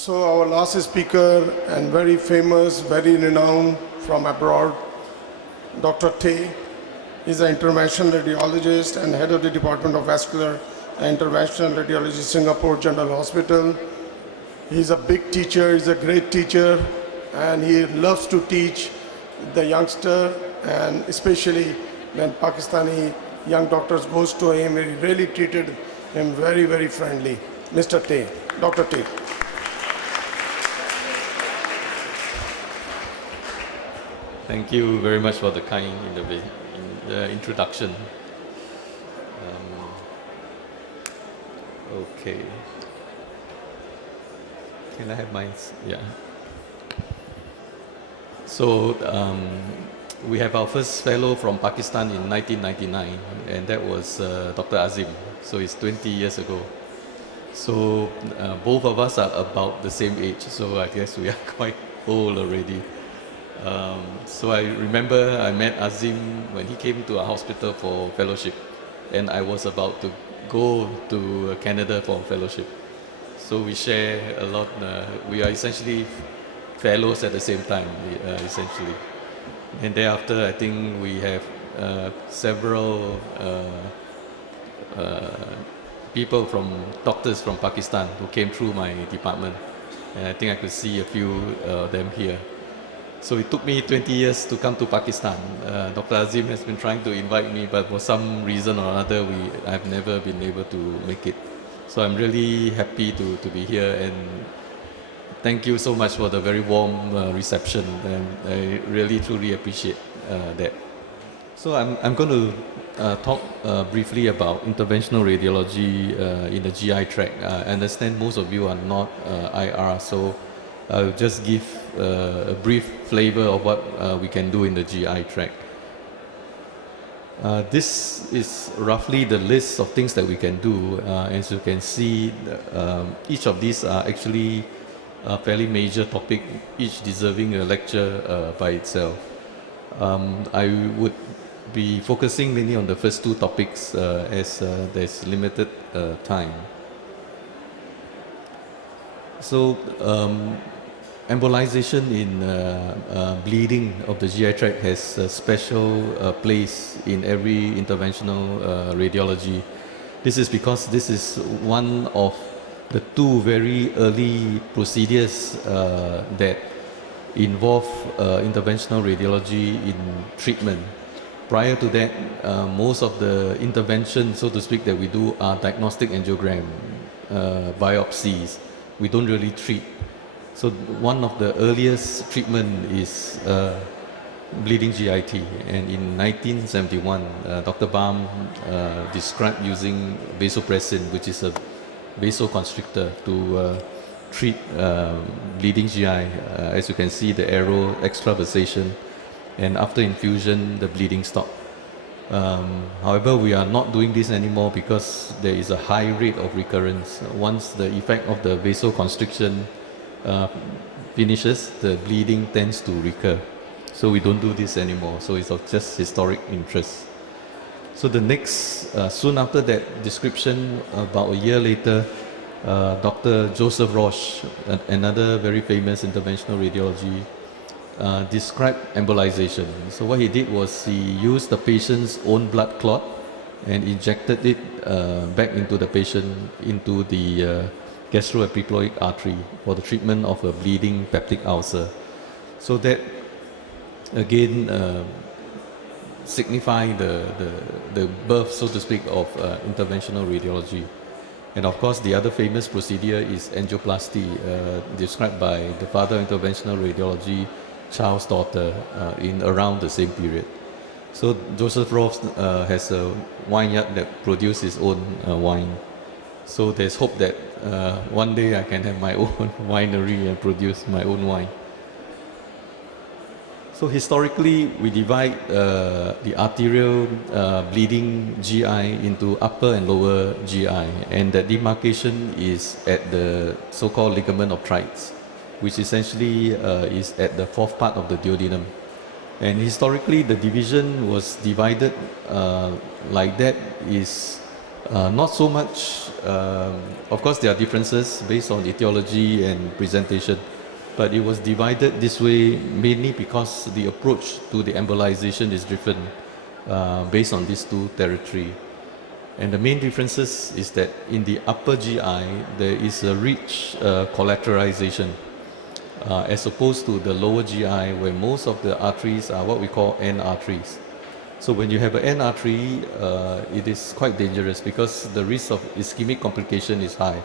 So our last speaker and very famous, very renowned from abroad, Dr. Tay, is an interventional radiologist and head of the Department of Vascular and Interventional Radiology, Singapore General Hospital. He's a big teacher, he's a great teacher, and he loves to teach the youngster, and especially when Pakistani young doctors goes to him, he really treated him very, very friendly. Mr. Tay, Dr. Tay. Thank you very much for the kind introduction. Okay. Can I have mine? Yeah. So we have our first fellow from Pakistan in 1999, and that was Dr. Azim. So it's 20 years ago. So both of us are about the same age, so I guess we are quite old already. So I remember I met Azim when he came to our hospital for fellowship, and I was about to go to Canada for fellowship. So we share a lot. We are essentially fellows at the same time, essentially. And thereafter, I think we have several people doctors from Pakistan who came through my department. And I think I could see a few of them here. So it took me 20 years to come to Pakistan. Dr. Azim has been trying to invite me, but for some reason or another, I've never been able to make it. So I'm really happy to be here, and thank you so much for the very warm reception, and I really truly appreciate that. So I'm going to talk briefly about interventional radiology in the GI tract. I understand most of you are not IR, so I'll just give a brief flavor of what we can do in the GI tract. This is roughly the list of things that we can do. As you can see, each of these are actually a fairly major topic, each deserving a lecture by itself. I would be focusing mainly on the first two topics as there's limited time. So, embolization in bleeding of the GI tract has a special place in every interventional radiology. This is because this is one of the two very early procedures that involve interventional radiology in treatment. Prior to that, most of the intervention, so to speak, that we do are diagnostic angiogram, biopsies. We don't really treat. So one of the earliest treatment is bleeding GIT, and in 1971, Dr. Baum described using vasopressin, which is a vasoconstrictor, to treat bleeding GI. As you can see, the arrow extravasation, and after infusion, the bleeding stopped. However, we are not doing this anymore because there is a high rate of recurrence. Once the effect of the vasoconstriction finishes, the bleeding tends to recur. So we don't do this anymore. So it's of just historic interest. So the next, soon after that description, about a year later, Dr. Joseph Roche, another very famous interventional radiology, described embolization. So what he did was he used the patient's own blood clot and injected it back into the patient, into the gastroepiploic artery for the treatment of a bleeding peptic ulcer. So that again signify the birth, so to speak, of interventional radiology. And of course, the other famous procedure is angioplasty, described by the father of interventional radiology, Charles Daughter, in around the same period. So Joseph Roth has a vineyard that produces his own wine. So there's hope that one day I can have my own winery and produce my own wine. So historically, we divide the arterial bleeding GI into upper and lower GI, and that demarcation is at the so-called ligament of Tract, which essentially is at the fourth part of the duodenum. And historically, the division was divided like that is Not so much, of course there are differences based on etiology and presentation, but it was divided this way mainly because the approach to the embolization is different based on these two territories. And the main differences is that in the upper GI, there is a rich collateralization as opposed to the lower GI where most of the arteries are what we call end arteries. So when you have an end artery, it is quite dangerous because the risk of ischemic complication is high.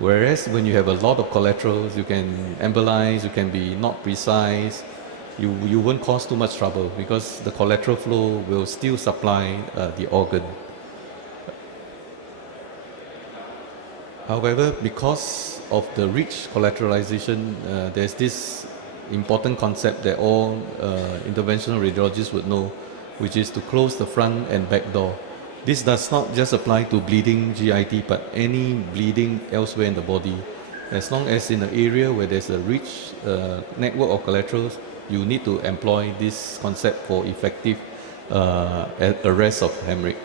Whereas when you have a lot of collaterals, you can embolize, you can be not precise, you won't cause too much trouble because the collateral flow will still supply the organ. However, because of the rich collateralization, there's this important concept that all interventional radiologists would know, which is to close the front and back door. This does not just apply to bleeding GIT, but any bleeding elsewhere in the body. As long as in an area where there's a rich network of collaterals, you need to employ this concept for effective arrest of hemorrhage.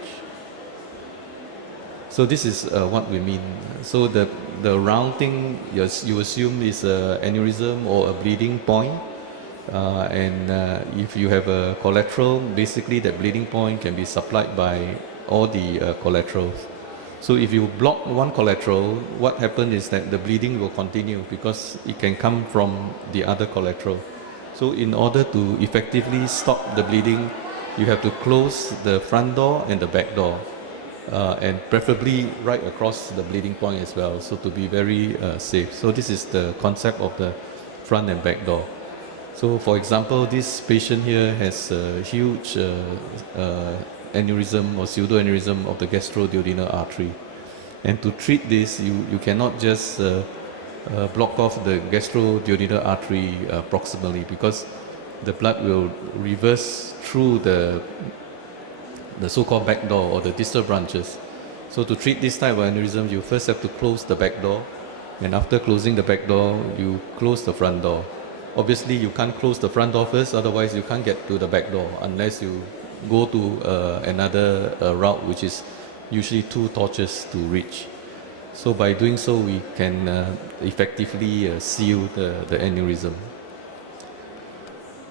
So this is what we mean. So the round thing you assume is an aneurysm or a bleeding point. If you have a collateral, basically that bleeding point can be supplied by all the collaterals. So if you block one collateral, what happens is that the bleeding will continue because it can come from the other collateral. So in order to effectively stop the bleeding, you have to close the front door and the back door. And preferably right across the bleeding point as well, so to be very safe. So this is the concept of the front and back door. So for example, this patient here has a huge aneurysm or pseudoaneurysm of the gastroduodenal artery. And to treat this, you cannot just block off the gastroduodenal artery proximally because the blood will reverse through the so-called back door or the distal branches. So to treat this type of aneurysm, you first have to close the back door, and after closing the back door, you close the front door. Obviously, you can't close the front door first, otherwise you can't get to the back door unless you go to another route, which is usually 2 torches to reach. So by doing so, we can effectively seal the aneurysm.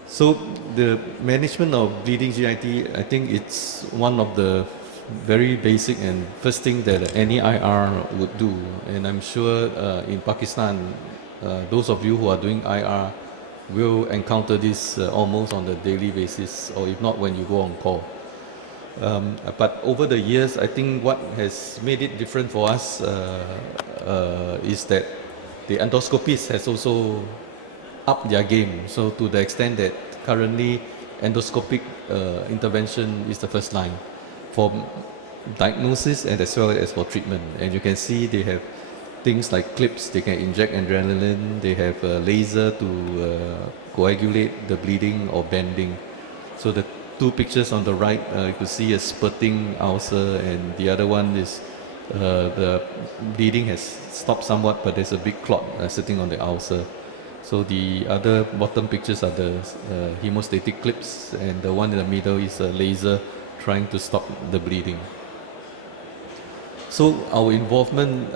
So the management of bleeding GIT, I think it's one of the very basic and first thing that any IR would do. And I'm sure in Pakistan, those of you who are doing IR will encounter this almost on a daily basis, or if not when you go on call. But over the years, I think what has made it different for us is that the endoscopists has also up their game. So to the extent that currently endoscopic intervention is the first line for diagnosis and as well as for treatment. And you can see they have things like clips, they can inject adrenaline, they have a laser to coagulate the bleeding or bending. So the 2 pictures on the right, you could see a spurting ulcer, and the other one is the bleeding has stopped somewhat, but there's a big clot sitting on the ulcer. So the other bottom pictures are the hemostatic clips, and the one in the middle is a laser trying to stop the bleeding. So our involvement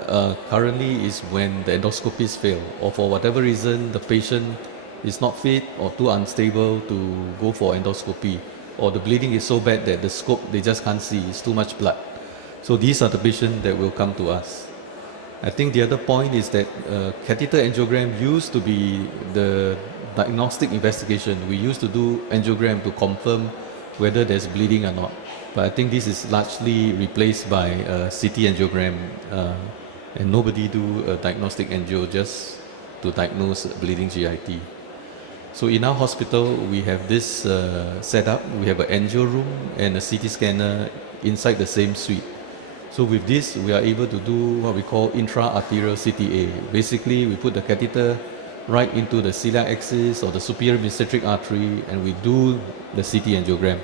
currently is when the endoscopies fail, or for whatever reason the patient is not fit or too unstable to go for endoscopy, or the bleeding is so bad that the scope they just can't see, it's too much blood. So these are the patients that will come to us. I think the other point is that catheter angiogram used to be the diagnostic investigation. We used to do angiogram to confirm whether there's bleeding or not. But I think this is largely replaced by CT angiogram, and nobody do a diagnostic angio just to diagnose bleeding GIT. So in our hospital, we have this setup. We have an angio room and a CT scanner inside the same suite. So with this, we are able to do what we call intra-arterial CTA. Basically, we put the catheter right into the celiac axis or the superior mesenteric artery, and we do the CT angiogram.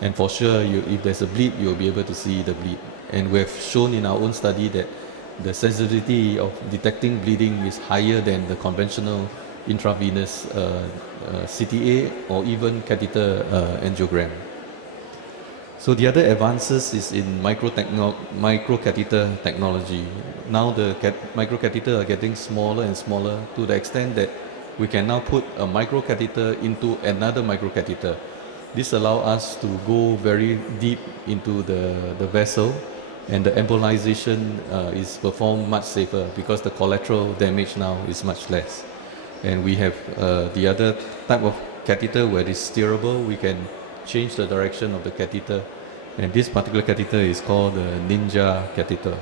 And for sure, if there's a bleed, you'll be able to see the bleed. And we have shown in our own study that the sensitivity of detecting bleeding is higher than the conventional intravenous CTA or even catheter angiogram. So the other advances is in microcatheter technology. Now the microcatheter are getting smaller and smaller to the extent that we can now put a microcatheter into another microcatheter. This allows us to go very deep into the vessel, and the embolization is performed much safer because the collateral damage now is much less. And we have the other type of catheter where it's steerable. We can change the direction of the catheter, and this particular catheter is called the Ninja catheter.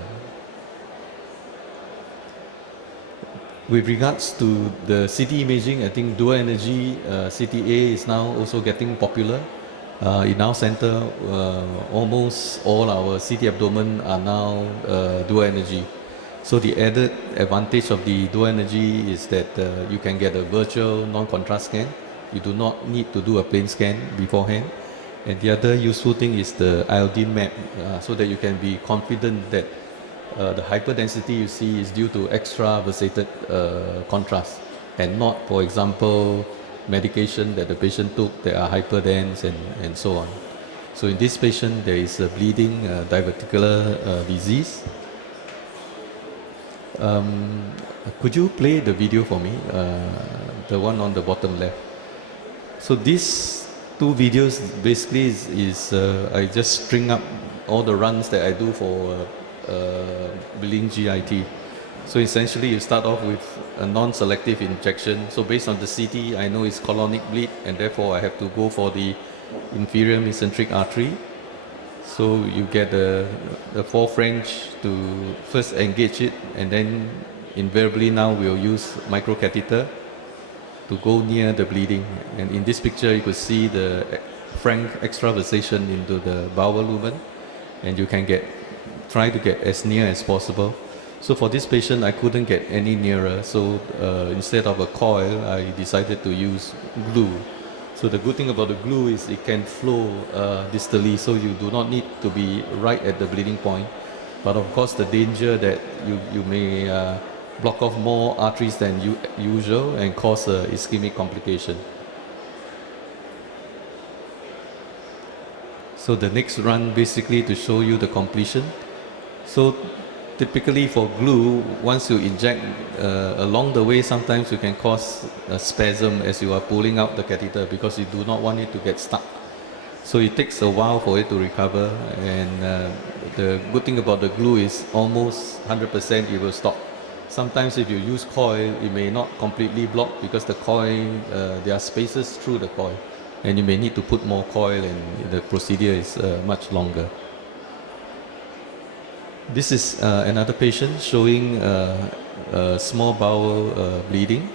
With regards to the CT imaging, I think dual energy CTA is now also getting popular. In our center, almost all our CT abdomen are now dual energy. So the added advantage of the dual energy is that you can get a virtual non-contrast scan. You do not need to do a plain scan beforehand. And the other useful thing is the iodine map, so that you can be confident that the hyperdensity you see is due to extravasated contrast, and not, for example, medication that the patient took that are hyperdense and so on. So in this patient, there is a bleeding diverticular disease. Could you play the video for me, the one on the bottom left? So these two videos basically is I just string up all the runs that I do for bleeding GIT. So essentially you start off with a non-selective injection. So based on the CT, I know it's colonic bleed, and therefore I have to go for the inferior mesenteric artery. So you get the 4 French to first engage it, and then invariably now we'll use microcatheter to go near the bleeding. And in this picture you could see the frank extravasation into the bowel lumen, and you can try to get as near as possible. So for this patient, I couldn't get any nearer, so instead of a coil, I decided to use glue. So the good thing about the glue is it can flow distally, so you do not need to be right at the bleeding point. But of course, the danger that you may block off more arteries than usual and cause ischemic complication. So the next run basically to show you the completion. So typically for glue, once you inject along the way, sometimes you can cause a spasm as you are pulling out the catheter because you do not want it to get stuck. So it takes a while for it to recover, and the good thing about the glue is almost 100% it will stop. Sometimes if you use coil, it may not completely block because the coil, there are spaces through the coil, and you may need to put more coil, and the procedure is much longer. This is another patient showing small bowel bleeding.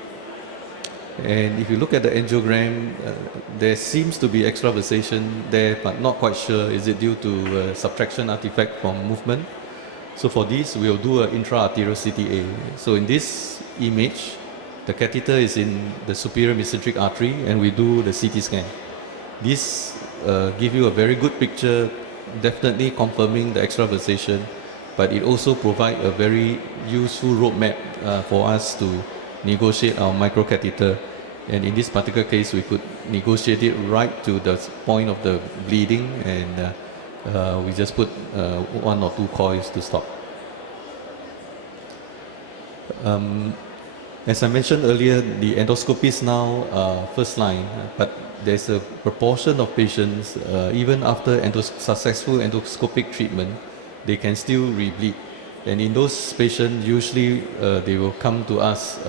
And if you look at the angiogram, there seems to be extravasation there, but not quite sure. Is it due to subtraction artifact from movement? So for this, we'll do an intra-arterial CTA. So in this image, the catheter is in the superior mesenteric artery, and we do the CT scan. This gives you a very good picture, definitely confirming the extravasation, but it also provides a very useful roadmap for us to negotiate our microcatheter. And in this particular case, we could negotiate it right to the point of the bleeding, and we just put 1 or 2 coils to stop. As I mentioned earlier, the endoscopists now are first line, but there's a proportion of patients, even after successful endoscopic treatment, they can still rebleed. And in those patients, usually they will come to us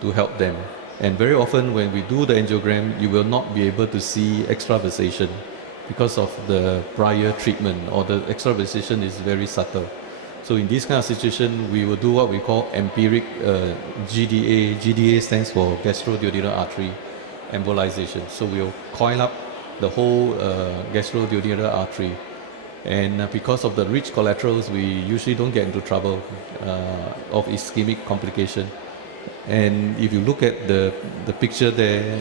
to help them. And very often when we do the angiogram, you will not be able to see extravasation because of the prior treatment, or the extravasation is very subtle. So in this kind of situation, we will do what we call empiric GDA. GDA stands for gastroduodenal artery embolization. So we'll coil up the whole gastroduodenal artery. And because of the rich collaterals, we usually don't get into trouble of ischemic complication. And if you look at the picture there,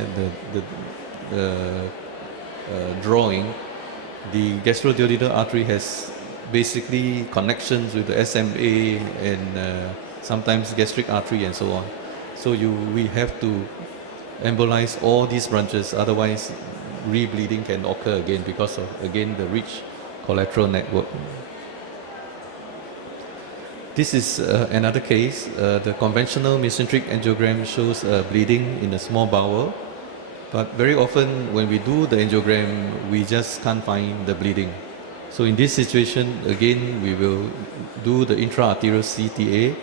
the drawing, the gastroduodenal artery has basically connections with the SMA and sometimes gastric artery and so on. So we have to embolize all these branches, otherwise rebleeding can occur again because of, again, the rich collateral network. This is another case. The conventional mesenteric angiogram shows bleeding in the small bowel, but very often when we do the angiogram, we just can't find the bleeding. So in this situation, again, we will do the intra-arterial CTA,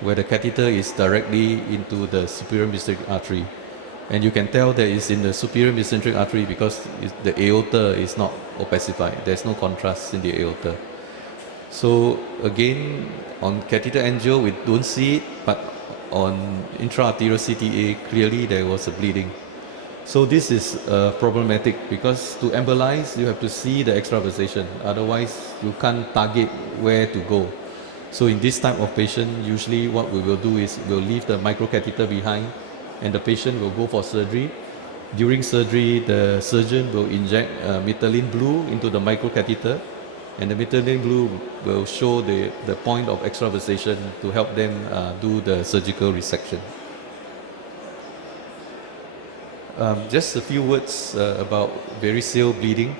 where the catheter is directly into the superior mesenteric artery. And you can tell that it's in the superior mesenteric artery because the aorta is not opacified. There's no contrast in the aorta. So again, on catheter angio, we don't see it, but on intra-arterial CTA, clearly there was a bleeding. So this is problematic because to embolize, you have to see the extravasation. Otherwise, you can't target where to go. So in this type of patient, usually what we will do is we'll leave the microcatheter behind and the patient will go for surgery. During surgery, the surgeon will inject methylene blue into the microcatheter, and the methylene blue will show the point of extravasation to help them do the surgical resection. Just a few words about variceal bleeding.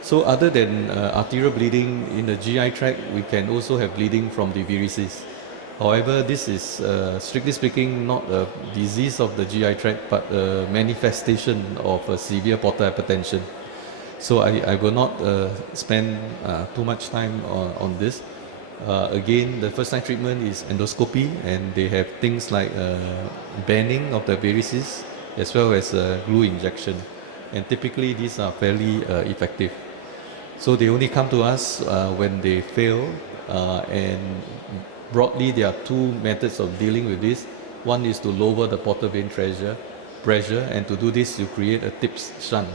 So other than arterial bleeding in the GI tract, we can also have bleeding from the varices. However, this is strictly speaking not a disease of the GI tract, but a manifestation of a severe portal hypertension. So I will not spend too much time on this. Again, the first line treatment is endoscopy, and they have things like banding of the varices as well as glue injection. And typically these are fairly effective. So they only come to us when they fail, and broadly there are two methods of dealing with this. One is to lower the portal vein pressure, and to do this you create a TIPS shunt,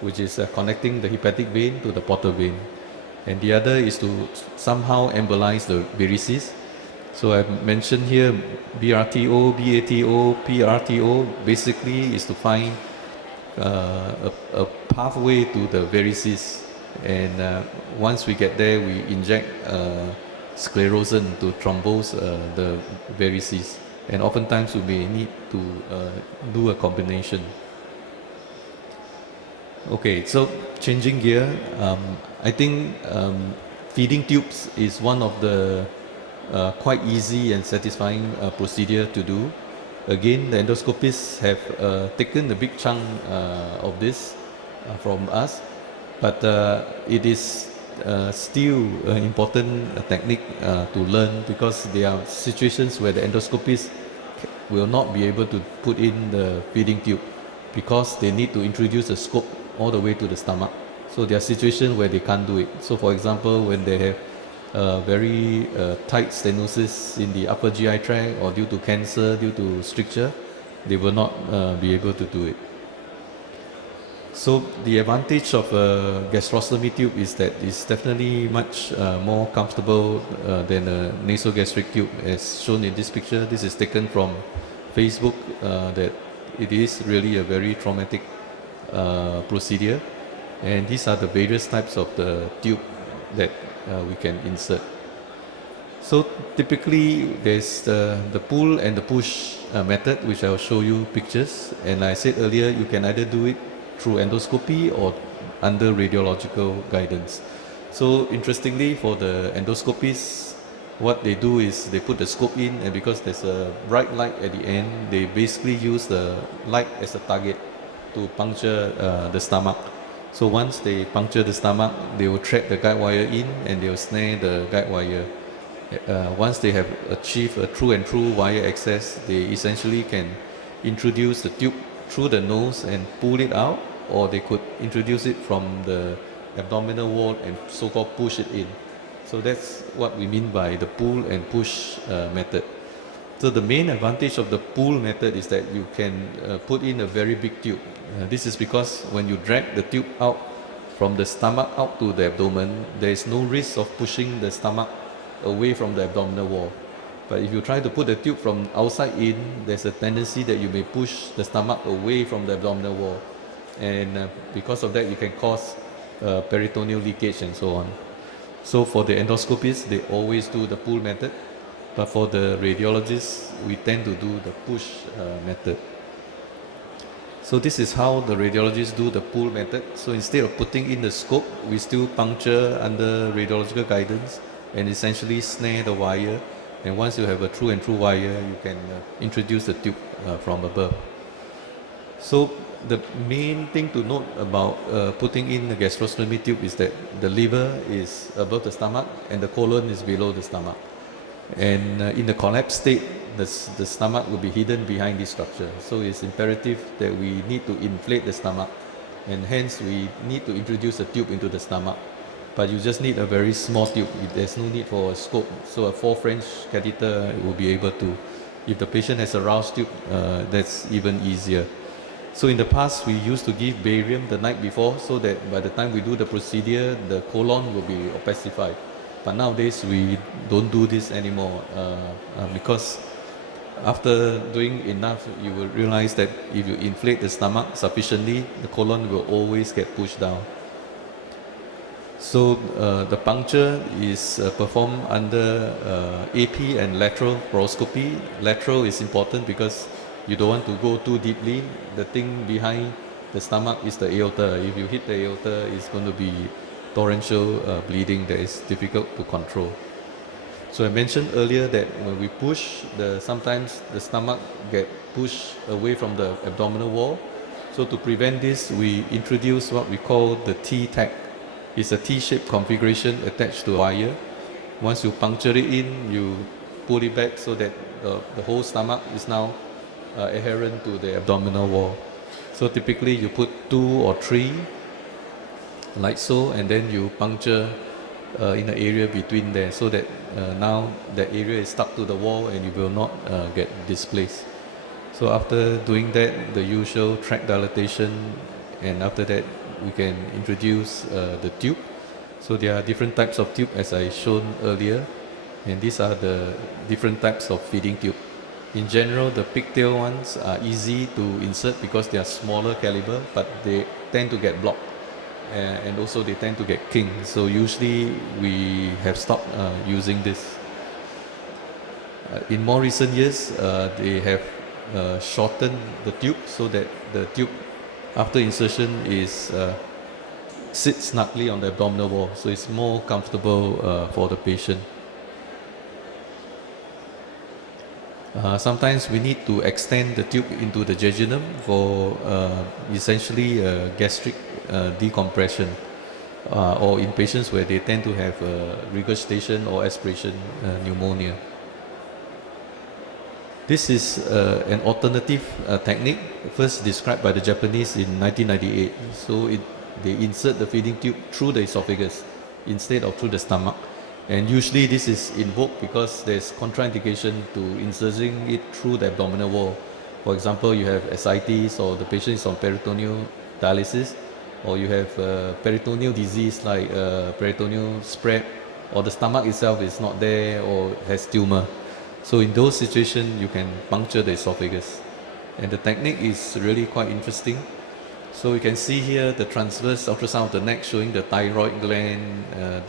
which is connecting the hepatic vein to the portal vein. And the other is to somehow embolize the varices. So I've mentioned here BRTO, BATO, PRTO, basically is to find a pathway to the varices. And once we get there, we inject sclerosant to thrombose the varices. And oftentimes we may need to do a combination. Okay, so changing gear, I think feeding tubes is one of the quite easy and satisfying procedure to do. Again, the endoscopists have taken a big chunk of this from us, but it is still an important technique to learn, because there are situations where the endoscopist will not be able to put in the feeding tube because they need to introduce a scope all the way to the stomach. So there are situations where they can't do it. So for example, when they have very tight stenosis in the upper GI tract, or due to cancer, due to stricture, they will not be able to do it. So the advantage of a gastrostomy tube is that it's definitely much more comfortable than a nasogastric tube, as shown in this picture. This is taken from Facebook, that it is really a very traumatic procedure, and these are the various types of the tube that we can insert. So typically there's the pull and the push method, which I'll show you pictures, and I said earlier you can either do it through endoscopy or under radiological guidance. So interestingly, for the endoscopists, what they do is they put the scope in, and because there's a bright light at the end, they basically use the light as a target to puncture the stomach. So once they puncture the stomach, they will track the guide wire in, and they will snare the guide wire. Once they have achieved a true and true wire access, they essentially can introduce the tube through the nose and pull it out, or they could introduce it from the abdominal wall and so-called push it in. So that's what we mean by the pull and push method. So the main advantage of the pull method is that you can put in a very big tube. This is because when you drag the tube out from the stomach out to the abdomen, there is no risk of pushing the stomach away from the abdominal wall. But if you try to put the tube from outside in, there's a tendency that you may push the stomach away from the abdominal wall. And because of that, you can cause peritoneal leakage and so on. So for the endoscopists, they always do the pull method. But for the radiologists, we tend to do the push method. So this is how the radiologists do the pull method. So instead of putting in the scope, we still puncture under radiological guidance and essentially snare the wire. And once you have a true and true wire, you can introduce the tube from above. So the main thing to note about putting in the gastrostomy tube is that the liver is above the stomach and the colon is below the stomach. And in the collapsed state, the stomach will be hidden behind this structure. So it's imperative that we need to inflate the stomach, and hence we need to introduce a tube into the stomach. But you just need a very small tube. There's no need for a scope. So a 4 French catheter will be able to. If the patient has a Rouse tube, that's even easier. So in the past, we used to give barium the night before so that by the time we do the procedure, the colon will be opacified. But nowadays, we don't do this anymore because after doing enough, you will realize that if you inflate the stomach sufficiently, the colon will always get pushed down. So the puncture is performed under AP and lateral fluoroscopy. Lateral is important because you don't want to go too deeply. The thing behind the stomach is the aorta. If you hit the aorta, it's going to be torrential bleeding that is difficult to control. So I mentioned earlier that when we push, sometimes the stomach get pushed away from the abdominal wall. So to prevent this, we introduce what we call the T-tag. It's a T-shaped configuration attached to a wire. Once you puncture it in, you pull it back so that the whole stomach is now adherent to the abdominal wall. So typically you put 2 or 3 like so, and then you puncture in the area between there so that now that area is stuck to the wall and you will not get displaced. So after doing that, the usual tract dilatation, and after that we can introduce the tube. So there are different types of tube as I shown earlier, and these are the different types of feeding tube. In general, the pigtail ones are easy to insert because they are smaller caliber, but they tend to get blocked. And also they tend to get kinked. So usually we have stopped using this. In more recent years, they have shortened the tube so that the tube after insertion sits snugly on the abdominal wall. So it's more comfortable for the patient. Sometimes we need to extend the tube into the jejunum for essentially gastric decompression, or in patients where they tend to have regurgitation or aspiration pneumonia. This is an alternative technique first described by the Japanese in 1998. So they insert the feeding tube through the esophagus instead of through the stomach. And usually this is invoked because there's contraindication to inserting it through the abdominal wall. For example, you have ascites, or the patient is on peritoneal dialysis, or you have peritoneal disease like peritoneal spread, or the stomach itself is not there or has tumor. So in those situations, you can puncture the esophagus. And the technique is really quite interesting. So you can see here the transverse ultrasound of the neck showing the thyroid gland.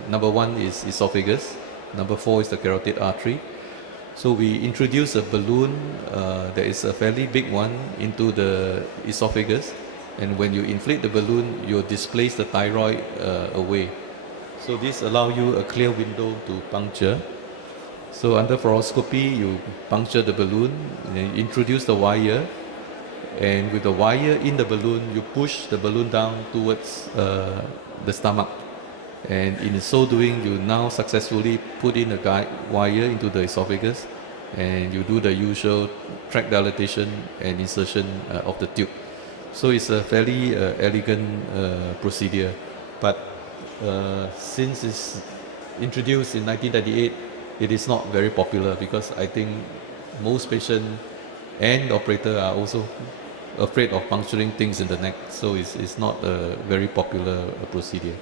Number 1 is esophagus. Number 4 is the carotid artery. So we introduce a balloon that is a fairly big one into the esophagus. And when you inflate the balloon, you displace the thyroid away. So this allows you a clear window to puncture. So under fluoroscopy, you puncture the balloon, and you introduce the wire. And with the wire in the balloon, you push the balloon down towards the stomach. And in so doing, you now successfully put in a guide wire into the esophagus, and you do the usual tract dilatation and insertion of the tube. So it's a fairly elegant procedure. But since it's introduced in 1998, it is not very popular because I think most patients and the operator are also afraid of puncturing things in the neck, so it's not a very popular procedure.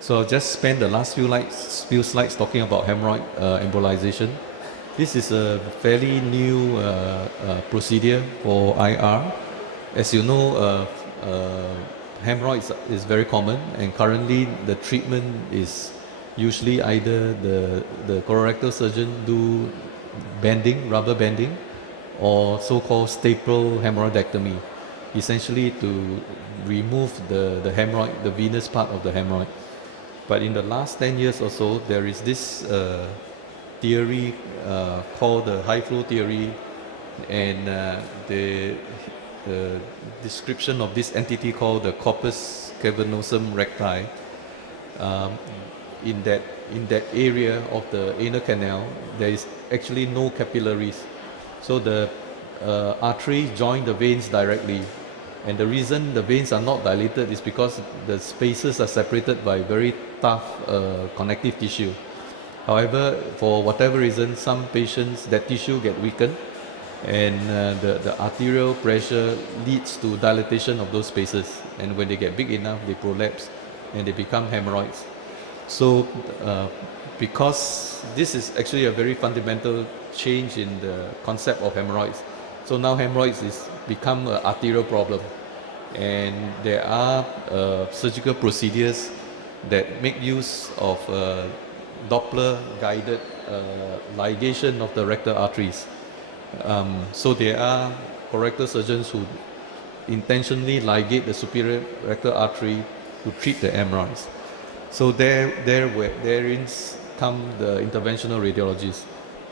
So I'll just spend the last few slides talking about hemorrhoid embolization. This is a fairly new procedure for IR. As you know, hemorrhoids is very common, and currently the treatment is usually either the colorectal surgeon do banding, rubber banding, or so-called staple hemorrhoidectomy, essentially to remove the hemorrhoid, the venous part of the hemorrhoid. But in the last 10 years or so, there is this theory called the high flow theory, and the description of this entity called the corpus cavernosum recti. In that area of the anal canal, there is actually no capillaries. So the arteries join the veins directly. And the reason the veins are not dilated is because the spaces are separated by very tough connective tissue. However, for whatever reason, some patients, that tissue get weakened, and the arterial pressure leads to dilatation of those spaces. And when they get big enough, they prolapse and they become hemorrhoids. So because this is actually a very fundamental change in the concept of hemorrhoids. So now hemorrhoids is become an arterial problem, and there are surgical procedures that make use of Doppler guided ligation of the rectal arteries. So there are colorectal surgeons who intentionally ligate the superior rectal artery to treat the hemorrhoids. So therein come the interventional radiologists.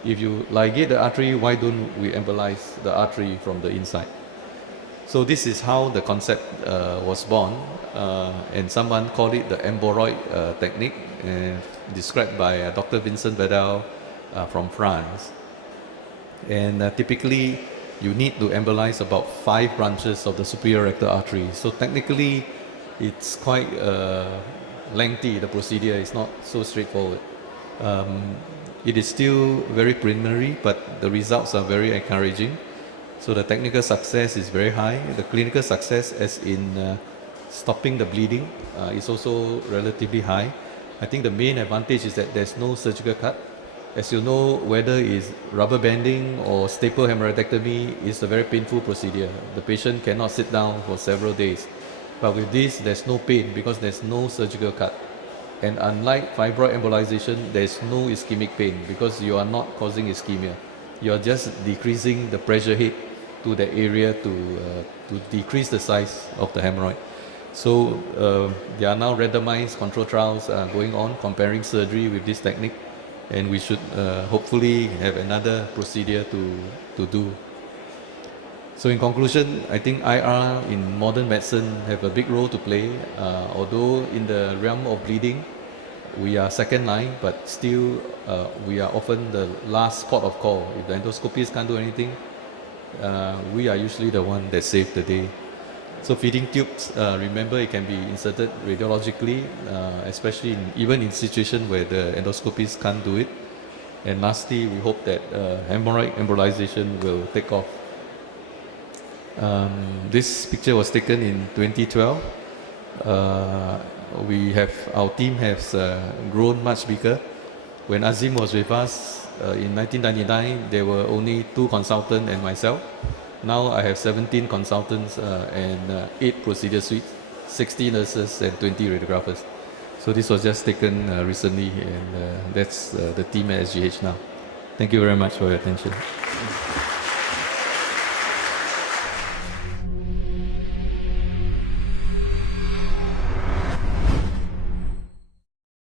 If you ligate the artery, why don't we embolize the artery from the inside? So this is how the concept was born, and someone called it the emboroid technique, described by Dr. Vincent Vedel from France. And typically, you need to embolize about 5 branches of the superior rectal artery. So technically, it's quite lengthy. The procedure is not so straightforward. It is still very preliminary, but the results are very encouraging. So the technical success is very high. The clinical success, as in stopping the bleeding, is also relatively high. I think the main advantage is that there's no surgical cut. As you know, whether it's rubber banding or staple hemorrhoidectomy, is a very painful procedure. The patient cannot sit down for several days. But with this, there's no pain because there's no surgical cut. And unlike fibroid embolization, there's no ischemic pain because you are not causing ischemia. You are just decreasing the pressure head to the area to decrease the size of the hemorrhoid. So there are now randomized control trials going on comparing surgery with this technique, and we should hopefully have another procedure to do. So in conclusion, I think IR in modern medicine have a big role to play. Although in the realm of bleeding, we are second line, but still we are often the last port of call. If the endoscopists can't do anything, we are usually the one that save the day. So feeding tubes, remember, it can be inserted radiologically, especially even in situations where the endoscopists can't do it. And lastly, we hope that hemorrhoid embolization will take off. This picture was taken in 2012. Our team has grown much bigger. When Azim was with us in 1999, there were only 2 consultants and myself. Now I have 17 consultants and 8 procedure suites, 60 nurses and 20 radiographers. So this was just taken recently, and that's the team at SGH now. Thank you very much for your attention.